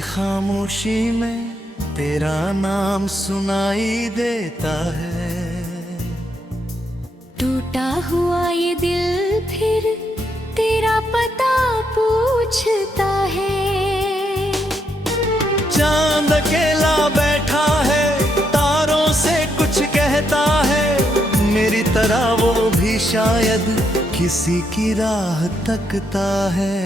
खामोशी में तेरा नाम सुनाई देता है। टूटा हुआ ये दिल फिर तेरा पता पूछता है। चांद अकेला बैठा है, तारों से कुछ कहता है। मेरी तरह वो भी शायद किसी की राह तकता है।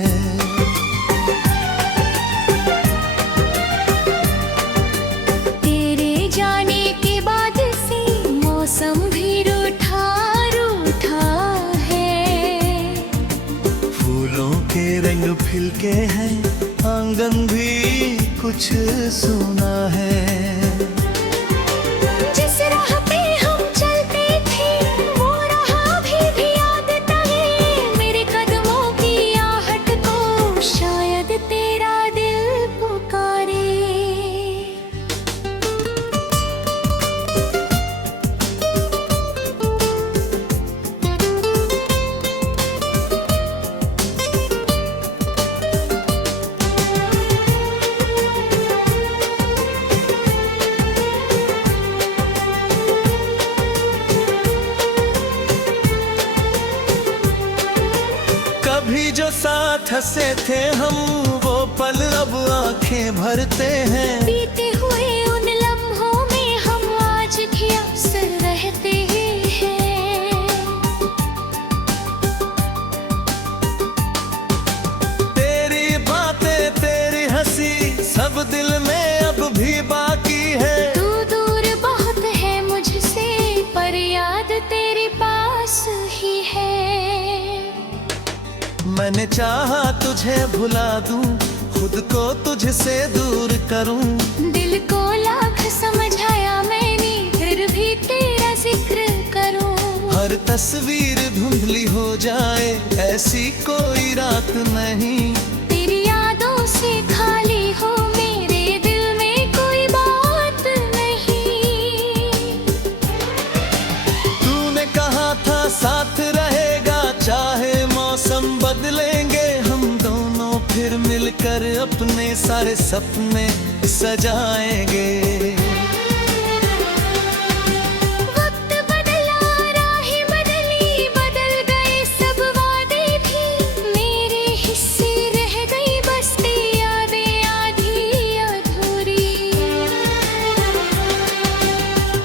तेरे जाने के बाद से मौसम भी रूठा रूठा है। फूलों के रंग फिलके हैं, आंगन भी कुछ सुना है। जिस राह पे हम चलते थे वो राह भी याद है। मेरे कदमों की आहट को शायद तेरा दिल पुकारे। कभी जो साथ हंसे थे हम, वो पल अब आंखें भरते हैं। बीते हुए उन लम्हों में हम आज भी अक्सर रहते हैं। तेरी बातें तेरी हंसी सब दिल में अब भी बाकी है। तू दूर बहुत है मुझसे पर याद तेरे पास ही है। मैंने चाहा तुझे भुला दूं, खुद को तुझसे दूर करूं। दिल को लाख समझाया मैंने फिर भी तेरा जिक्र करूं। हर तस्वीर धुंधली हो जाए ऐसी कोई रात नहीं। तेरी यादों से खाली हो मेरे दिल में कोई बात नहीं। तूने कहा था साथ रहेगा, चाहे मौसम बदलेंगे हम दोनों फिर मिलकर अपने सारे सपने सजाएंगे। वक्त बदला राहें बदली, बदल गए सब वादे भी। मेरे हिस्से रह गई बस यादें आधी अधूरी।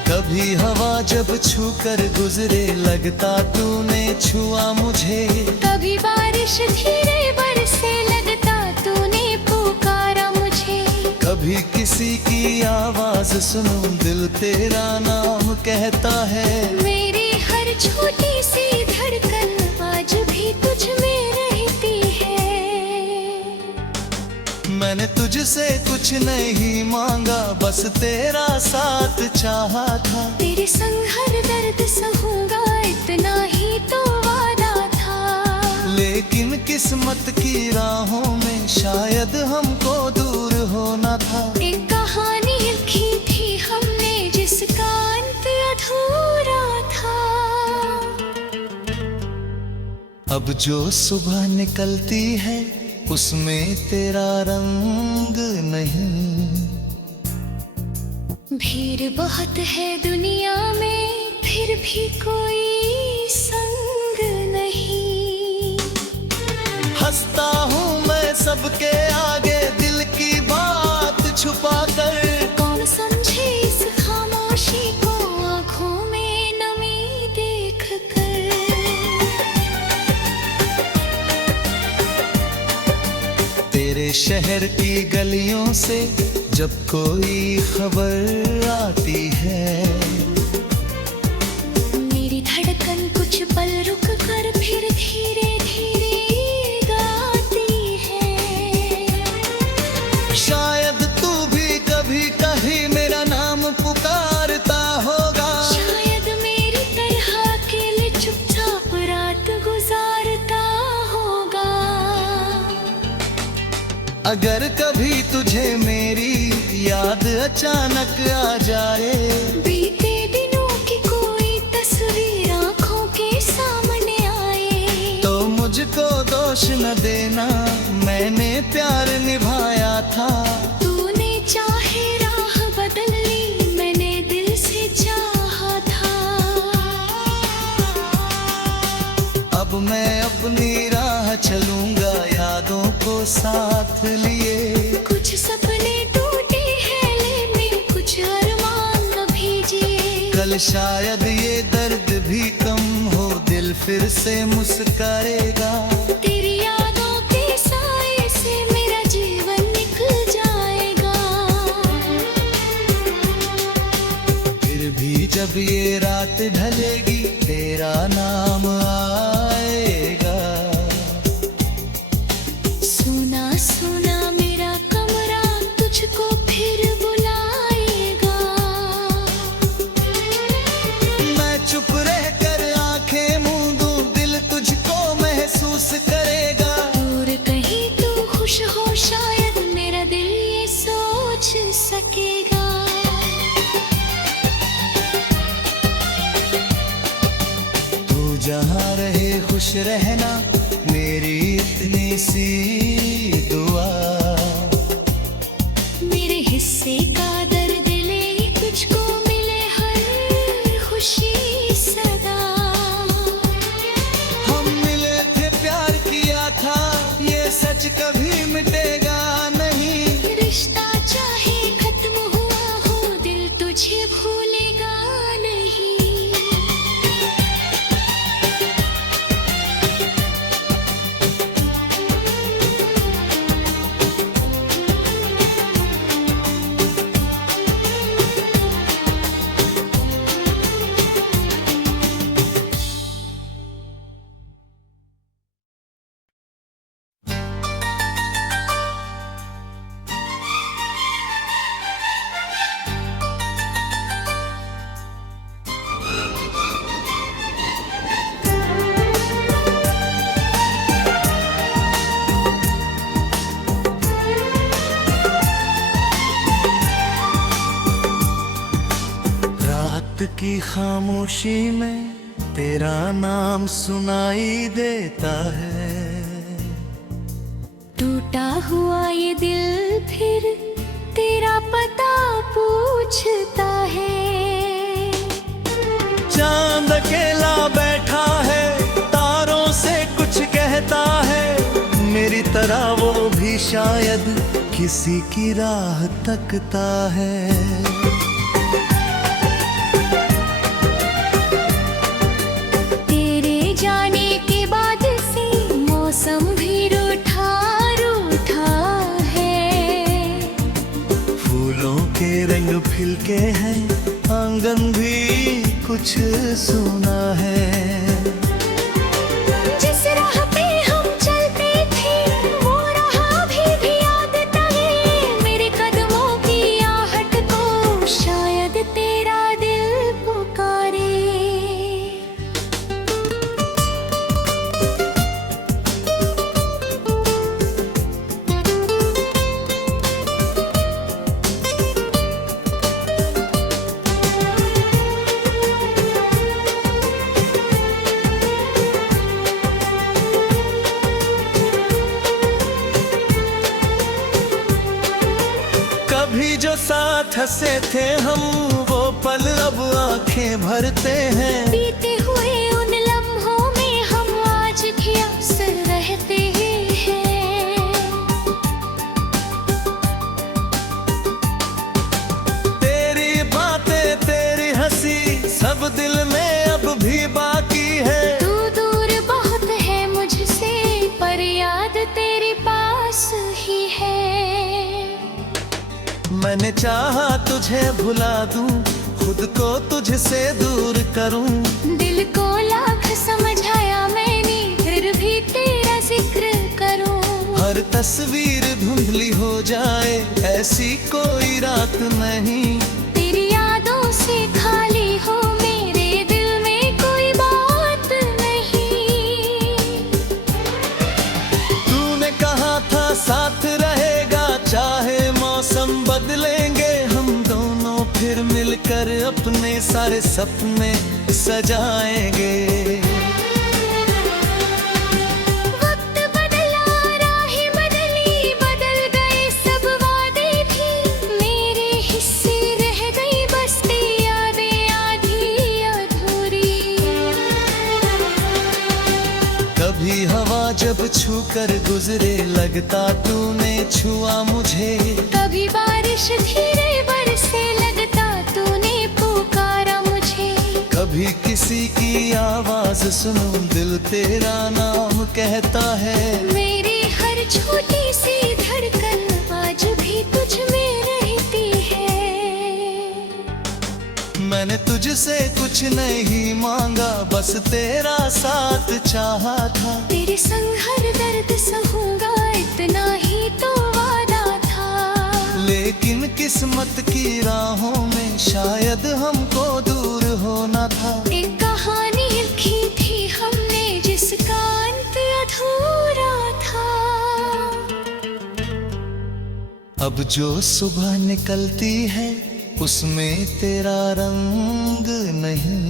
कभी हवा जब छूकर गुजरे लगता तूने छुआ मुझे। कभी बारिश धीरे बरसे लगता तूने पुकारा मुझे। कभी किसी की आवाज सुनूं दिल तेरा नाम कहता है। मेरी हर छोटी सी धड़कन आज भी तुझ में रहती है। मैंने तुझसे कुछ नहीं मांगा, बस तेरा साथ चाहा था। तेरे संग हर दर्द सहूंगा इतना ही तो वादा था। लेकिन किस्मत की राहों में शायद हमको दूर होना था। एक कहानी लिखी थी हमने जिसका अंत अधूरा था। अब जो सुबह निकलती है उसमें तेरा रंग नहीं। भीड़ बहुत है दुनिया में फिर भी कोई संग नहीं। हंसता हूँ मैं सबके आगे दिल की बात छुपा कर। कौन समझे इस खामोशी को आँखों में नमी देख कर। तेरे शहर की गलियों से जब कोई खबर आती है। मेरी धड़कन कुछ पल रुक कर फिर धीरे धीरे गाती है। शायद तू भी कभी कहीं मेरा नाम पुकारता होगा। शायद मेरी तरह अकेले चुपचाप रात गुजारता होगा। अगर कभी तुझे मेरी याद अचानक आ जाए। बीते दिनों की कोई तस्वीर आँखों के सामने आए। तो मुझको दोष न देना, मैंने प्यार निभाया था। तूने चाहे राह बदल ली, मैंने दिल से चाहा था। अब मैं अपनी राह चलूंगा यादों को साथ लिए। कुछ सपने टूटे हैं लेने, कुछ अरमान अभी जिए। कल शायद ये दर्द भी कम हो, दिल फिर से मुस्कराएगा। तेरी यादों के साए से मेरा जीवन निकल जाएगा। फिर भी जब ये रात ढलेगी तेरा नाम आएगा। सुना सुना मेरा कमरा तुझको फिर बुलाएगा। मैं चुप रह कर आंखें मूंदूं, दिल तुझको महसूस करेगा। दूर कहीं तू खुश हो, शायद मेरा दिल ये सोच सकेगा। तू जहाँ रहे खुश रहना, मेरी इतनी सी दुआ। मेरे हिस्से का दर्द ले, तुझको मिले हर खुशी सदा। हम मिले थे, प्यार किया था, ये सच कभी मिटेगा नहीं। रिश्ता चाहे खत्म हुआ हो, दिल तुझे भूलेगा नहीं। रात की खामोशी में तेरा नाम सुनाई देता है। टूटा हुआ ये दिल फिर तेरा पता पूछता है। चांद अकेला बैठा है, तारों से कुछ कहता है। मेरी तरह वो भी शायद किसी की राह तकता है। तेरे जाने के बाद से मौसम भी रूठा रूठा है। फूलों के रंग फिलके हैं, आंगन भी कुछ सुना है। जिस राह पे हम चलते थे, वो राह भी याद है। मेरे कदमों की आहट को शायद तेरा दिल पुकारे। कभी जो साथ हंसे थे हम, वो पल अब आंखें भरते हैं। बीते हुए उन लम्हों में हम आज भी अक्सर रहते हैं। तेरी बातें, तेरी हंसी, सब दिल में अब भी बाकी है। तू दूर बहुत है मुझसे, पर याद तेरे पास ही है। मैंने चाहा तुझे भुला दूं, खुद को तुझसे दूर करूं। दिल को लाख समझाया मैंने, फिर भी तेरा जिक्र करूं। हर तस्वीर धुंधली हो जाए, ऐसी कोई रात नहीं। तेरी यादों से खाली हो मेरे दिल में कोई बात नहीं। तूने कहा था साथ रहेगा, चाहे मौसम बदलेंगे हम दोनों फिर मिलकर अपने सारे सपने सजाएंगे। वक्त बदला, राहें बदली, जब छू कर गुजरे लगता तूने छुआ मुझे। कभी बारिश धीरे बरसे लगता तूने पुकारा मुझे। कभी किसी की आवाज सुनूं दिल तेरा नाम कहता है। मेरी हर छोटी सी धड़कन आज भी तुझ में रहती है। मैंने तुझसे कुछ नहीं मांगा, बस तेरा साथ चाहा था। तेरे संग हर दर्द सहूंगा इतना ही तो वादा था। लेकिन किस्मत की राहों में शायद हमको दूर होना था। एक कहानी लिखी थी हमने जिसका अंत अधूरा था। अब जो सुबह निकलती है उसमें तेरा रंग नहीं।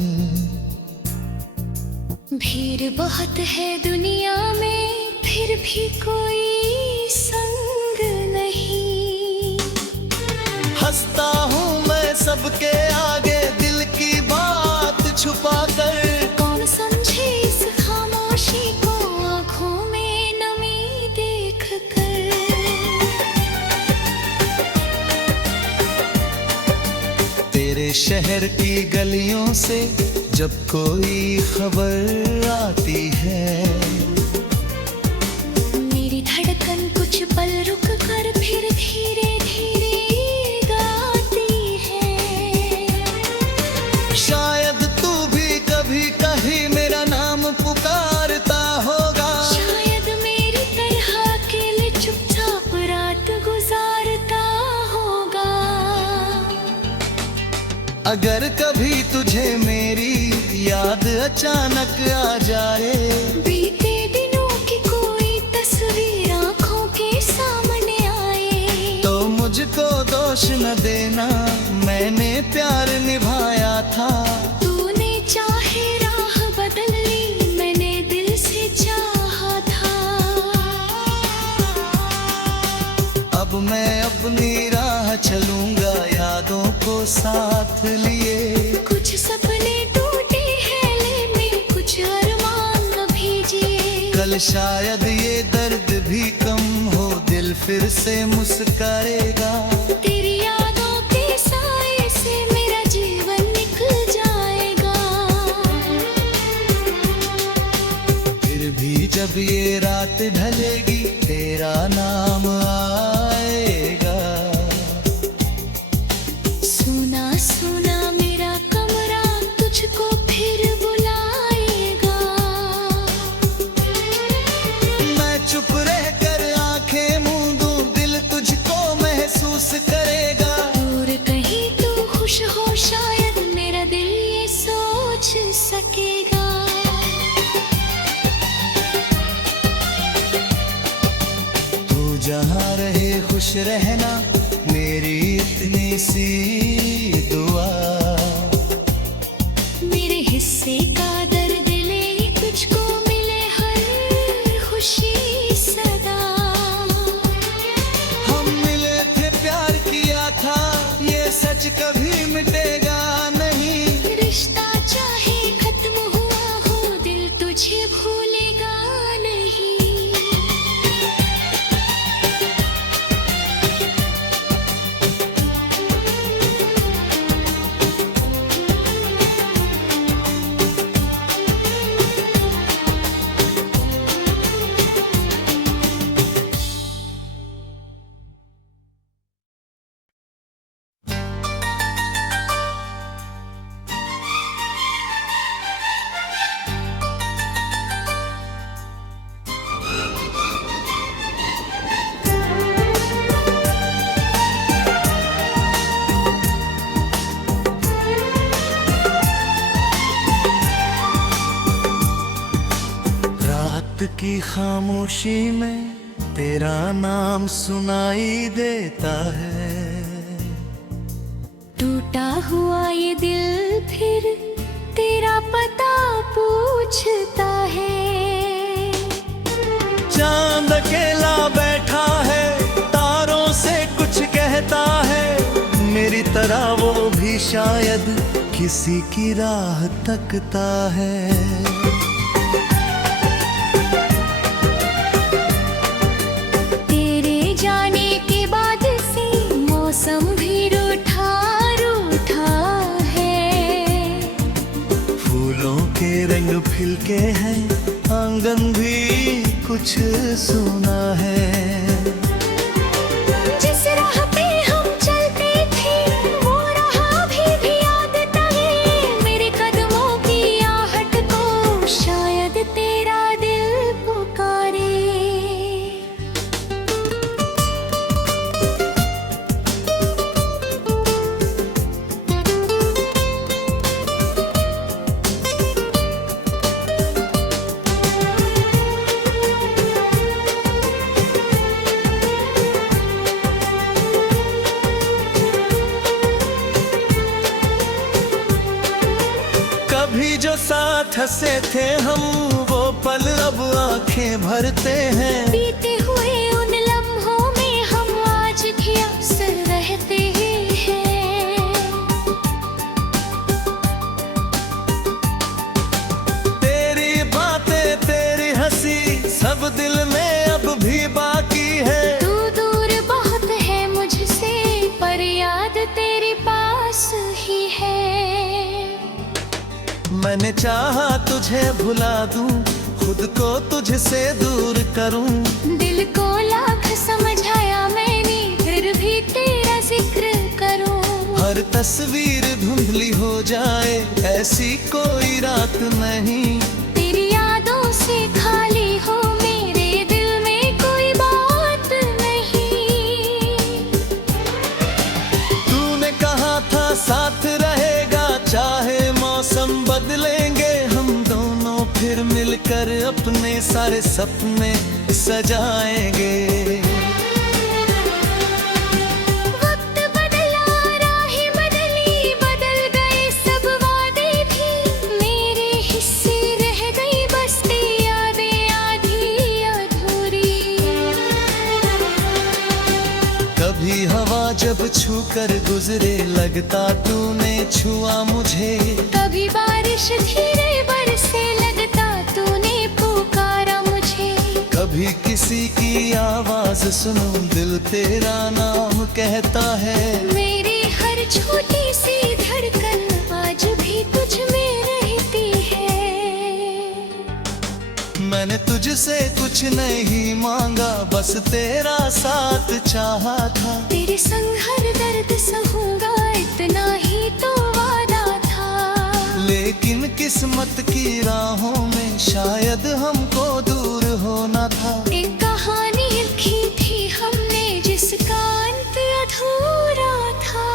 भीड़ बहुत है दुनिया में फिर भी कोई संग नहीं। हंसता हूँ मैं सबके आगे दिल की बात छुपा कर। कौन समझे इस खामोशी को आँखों में नमी देख कर। तेरे शहर की गलियों से जब कोई खबर आती है। मेरी धड़कन कुछ पल रुक कर फिर धीरे धीरे गाती है। शायद तू भी कभी कहीं मेरा नाम पुकारता होगा। शायद मेरी तरह अकेले चुपचाप रात गुजारता होगा। अगर कभी तुझे मेरी याद अचानक आ जाए। बीते दिनों की कोई तस्वीर आंखों के सामने आए। तो मुझको दोष न देना, मैंने प्यार निभाया था। तूने चाहे राह बदल ली, मैंने दिल से चाहा था। अब मैं अपनी राह चलूंगा यादों को साथ लिए। कुछ सपने टूटे हैं लेने, कुछ अरमान अभी जिए। कल शायद ये दर्द भी कम हो, दिल फिर से मुस्कराएगा। तेरी यादों के साए से मेरा जीवन निकल जाएगा। फिर भी जब ये रात ढलेगी तेरा नाम आएगा। सुना सुना मेरा कमरा तुझको फिर बुलाएगा। मैं चुप रह कर आंखें मूंदूं दिल तुझको महसूस करेगा। दूर कहीं तू खुश हो शायद मेरा दिल ये सोच सकेगा। तू जहाँ रहे खुश रहना मेरी इतनी सी दुआ। मेरे हिस्से का दर्द ले तुझको मिले हर खुशी सदा। हम मिले थे प्यार किया था ये सच कभी मिटेगा नहीं। रिश्ता चाहे खत्म हुआ हो दिल तुझे भूलेगा नहीं। रात की खामोशी में तेरा नाम सुनाई देता है। टूटा हुआ ये दिल फिर तेरा पता पूछता है। चांद अकेला बैठा है तारों से कुछ कहता है। मेरी तरह वो भी शायद किसी की राह तकता है। फूलों के रंग फिलके हैं, आंगन भी कुछ सुना है। जिस राह पे हम चलते थे वो राह भी याद है। मेरे कदमों की आहट को शायद तेरा दिल पुकारे। कभी जो साथ हंसे थे हम, वो पल अब आंखें भरते हैं। बीते हुए उन लम्हों में हम आज भी अक्सर रहते हैं। तेरी बातें, तेरी हंसी, सब दिल में अब भी बाकी है। तू दूर बहुत है मुझसे, पर याद तेरे पास ही है। मैंने चाहा तुझे भुला दूं, खुद को तुझसे दूर करूं। दिल को लाख समझाया मैंने, फिर भी तेरा जिक्र करूं। हर तस्वीर धुंधली हो जाए, ऐसी कोई रात नहीं। तेरी यादों से खाली हो मेरे दिल में कोई बात नहीं। तूने कहा था साथ रहेगा, चाहे मौसम बदलेंगे हम दोनों, फिर मिलकर अपने सारे सपने सजाएंगे। वक्त बदला, राहें बदली, बदल गए सब वादे भी। मेरे हिस्से रह गई बस तेरी यादें आधी अधूरी। कभी हवा जब छू कर गुजरे, लगता तूने छुआ मुझे। कभी बारिश धीरे बरसे, लगता तूने पुकारा मुझे। कभी किसी की आवाज सुनो, दिल तेरा नाम कहता है। मेरी हर छोटी सी धड़कन आज भी तुझ में रहती है। मैंने तुझसे कुछ नहीं मांगा, बस तेरा साथ चाहा था। तेरे संग हर दर्द सहूंगा, इतना ही तो वादा था। लेकिन किस्मत की राहों में शायद हमको दूर होना था। एक कहानी लिखी थी हमने, जिसका अंत अधूरा था।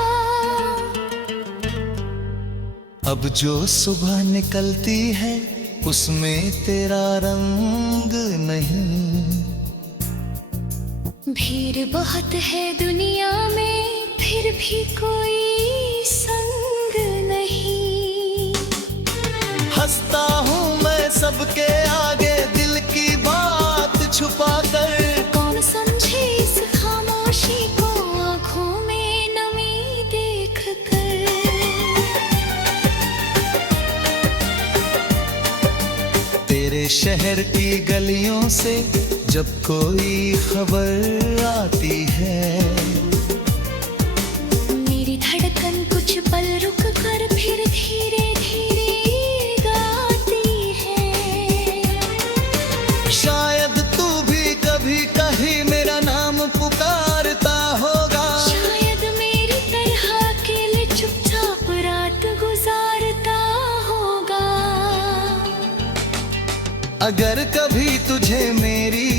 अब जो सुबह निकलती है, उसमें तेरा रंग नहीं। भीड़ बहुत है दुनिया में, फिर भी कोई संग नहीं। हंसता हूँ मैं सबके आगे, दिल की बात छुपा कर। कौन समझे इस खामोशी को, आँखों में नमी देख कर। तेरे शहर की गलियों से जब कोई खबर आती है, मेरी धड़कन कुछ पल रुक कर फिर धीरे धीरे गाती है। शायद तू भी कभी कहीं मेरा नाम पुकारता होगा। शायद मेरी तरह अकेले चुपचाप रात गुजारता होगा। अगर कभी तुझे मेरी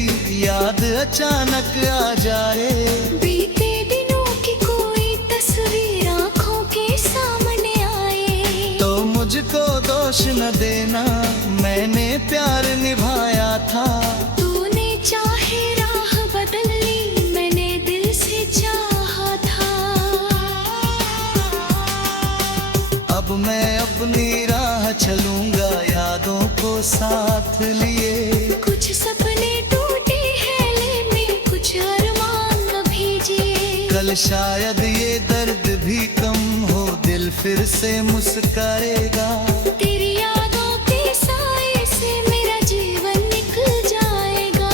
याद अचानक आ जाए, बीते दिनों की कोई तस्वीर आंखों के सामने आए, तो मुझको दोष न देना, मैंने प्यार निभाया था। तूने चाहे राह बदल ली, मैंने दिल से चाहा था। अब मैं अपनी राह चलूंगा, यादों को साथ लिए। कुछ सपने टूटे हैं लेने, कुछ अरमान अभी जिए। कल शायद ये दर्द भी कम हो, दिल फिर से मुस्कराएगा। तेरी यादों के साए से मेरा जीवन निकल जाएगा।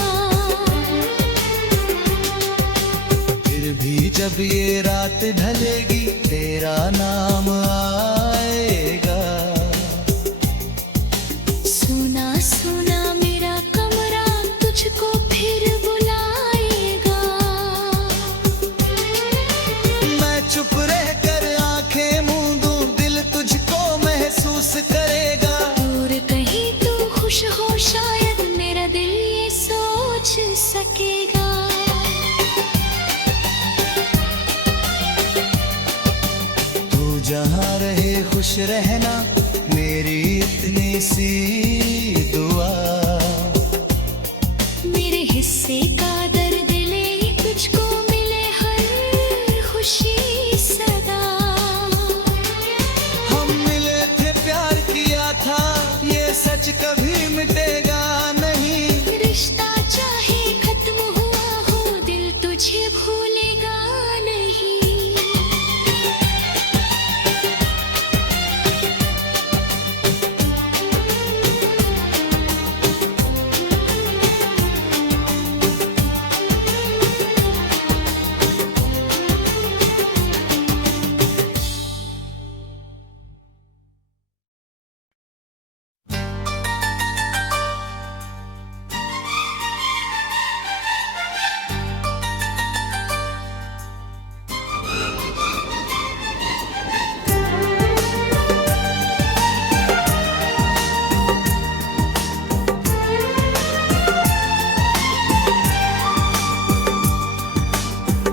फिर भी जब ये रात ढलेगी, तेरा नाम आएगा। रहना मेरी इतनी सी दुआ। मेरे हिस्से का दर्द ले तुझको मिले हर खुशी सदा। हम मिले थे प्यार किया था ये सच कभी मिटेगा नहीं। रिश्ता चाहे खत्म हुआ हो दिल तुझे भूलेगा नहीं।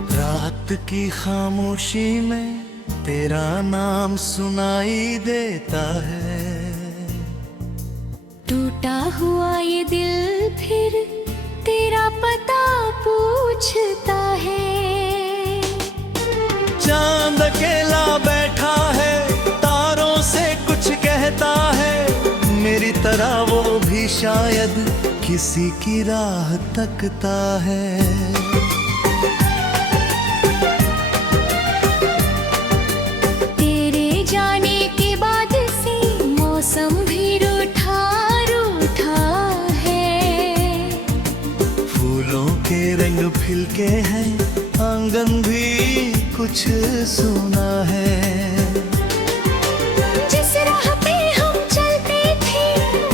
रात की खामोशी में तेरा नाम सुनाई देता है। टूटा हुआ ये दिल फिर तेरा पता पूछता है। चांद अकेला बैठा है तारों से कुछ कहता है। मेरी तरह वो भी शायद किसी की राह तकता है। तेरे जाने के बाद से मौसम भी रूठा रूठा है। फूलों के रंग फिलके हैं आंगन भी कुछ सुना है। जिस राह पे हम चलते थे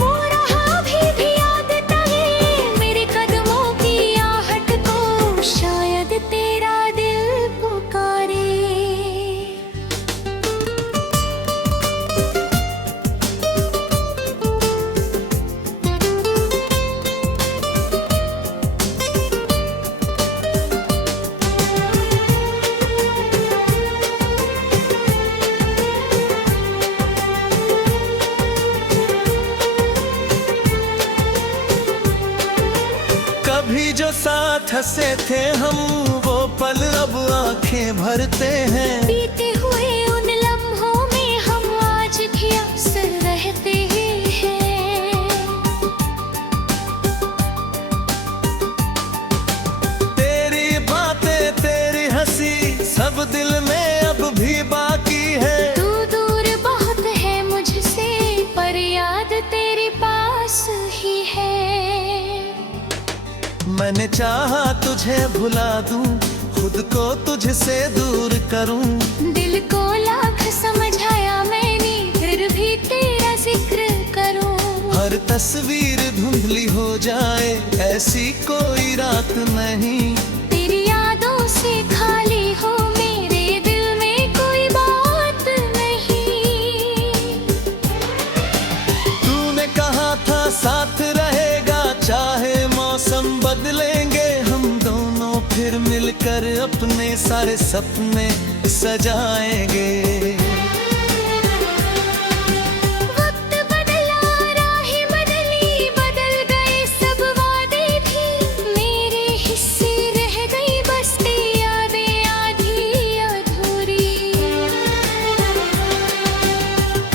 वो राह भी याद है। मेरे कदमों की आहट को शायद तेरा दिल पुकारे। कभी जो साथ हंसे थे हम वो पल अब आंखें भरते हैं। बीते हुए उन लम्हों में हम आज भी अक्सर रहते हैं। तेरी बातें तेरी हंसी सब दिल में अब भी बाकी है। तू दूर बहुत है मुझसे पर याद तेरे पास ही है। मैंने चाहा तुझे भुला दूं खुद को तुझसे दूर करूं। दिल को लाख समझाया मैंने फिर भी तेरा जिक्र करूं। हर तस्वीर धुंधली हो जाए ऐसी कोई रात नहीं। तेरी यादों से खाली हो मेरे दिल में कोई बात नहीं। तूने कहा था साथ रहेगा चाहे मौसम बदलेंगे हम दोनों फिर मिलकर अपने सारे सपने सजाएंगे। वक्त बदला राहें बदली बदल गए सब वादे भी। मेरे हिस्से रह गई बस यादें आधी अधूरी।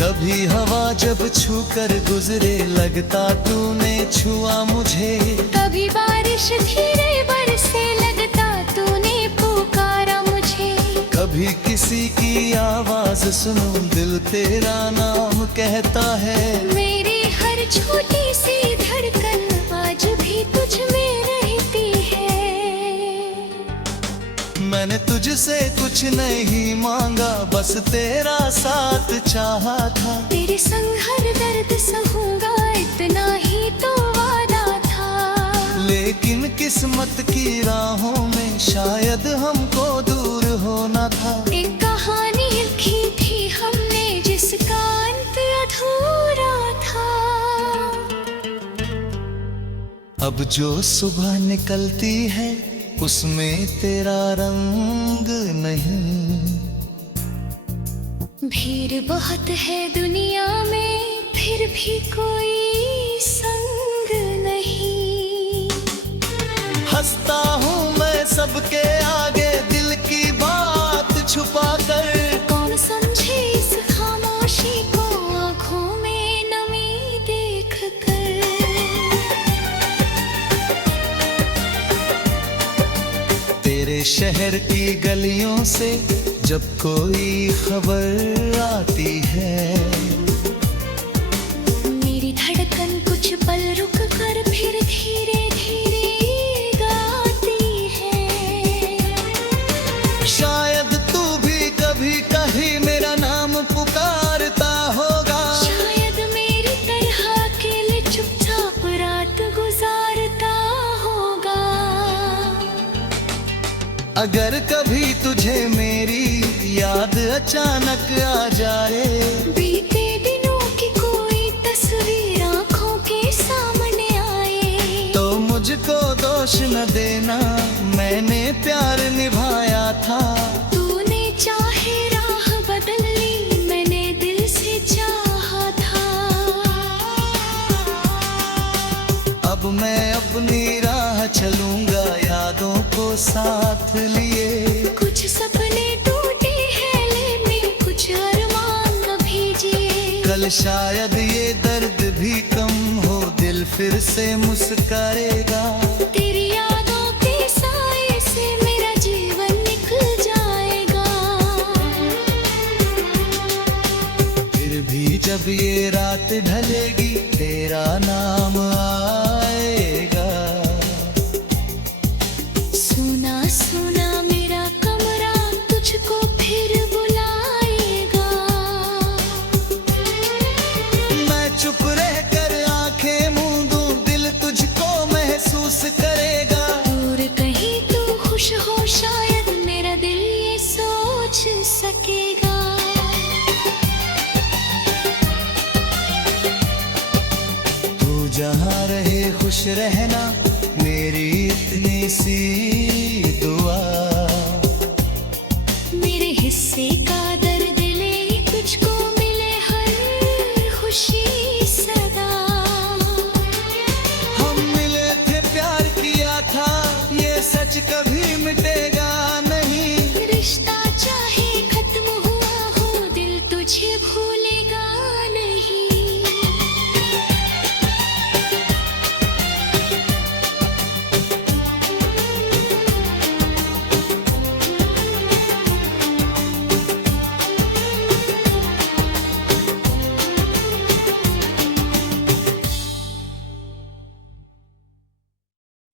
कभी हवा जब छू कर गुजरे लगता तूने छुआ मुझे। कभी बारिश धीरे बरसे लगता तूने पुकारा मुझे। कभी किसी की आवाज सुनूं दिल तेरा नाम कहता है। मेरी हर छोटी सी धड़कन आज भी तुझ में रहती है। मैंने तुझसे कुछ नहीं मांगा बस तेरा साथ चाहा था। तेरे संग हर दर्द सहूंगा इतना ही तो वादा था। लेकिन किस्मत की राहों में शायद हमको दूर होना था। एक कहानी लिखी थी हमने जिसका अंत अधूरा था। अब जो सुबह निकलती है उसमें तेरा रंग नहीं। भीड़ बहुत है दुनिया में, फिर भी कोई संग नहीं। हंसता हूँ मैं सबके आगे, दिल की बात छुपा कर। कौन समझे इस खामोशी को, आँखों में नमी देख कर। तेरे शहर की गलियों से जब कोई खबर आती है, मेरी धड़कन कुछ पल रुक कर फिर धीरे धीरे गाती है। शायद तू भी कभी कहीं मेरा नाम पुकारता होगा। शायद मेरी तरह अकेले चुपचाप रात गुजारता होगा। अगर कभी तुझे मेरी याद अचानक आ जाए, बीते दिनों की कोई तस्वीर आंखों के सामने आए, तो मुझको दोष न देना, मैंने प्यार निभाया था। तूने चाहे राह बदल ली, मैंने दिल से चाहा था। अब मैं अपनी राह चलूंगा यादों को साथ लिए। कुछ सपने टूटे हैं लेकिन कुछ अरमान अभी जिए। कल शायद ये दर्द भी कम हो, दिल फिर से मुस्कराएगा। तेरी यादों के साए से मेरा जीवन निकल जाएगा। फिर भी जब ये रात ढलेगी, तेरा नाम आएगा। सुना सुना मेरा कमरा तुझको फिर बुलाएगा। मैं चुप रह कर आंखें मूंदूं, दिल तुझको महसूस करेगा। दूर कहीं तू खुश हो, शायद मेरा दिल ये सोच सकेगा। तू जहाँ रहे खुश रहना, मेरी इतनी सी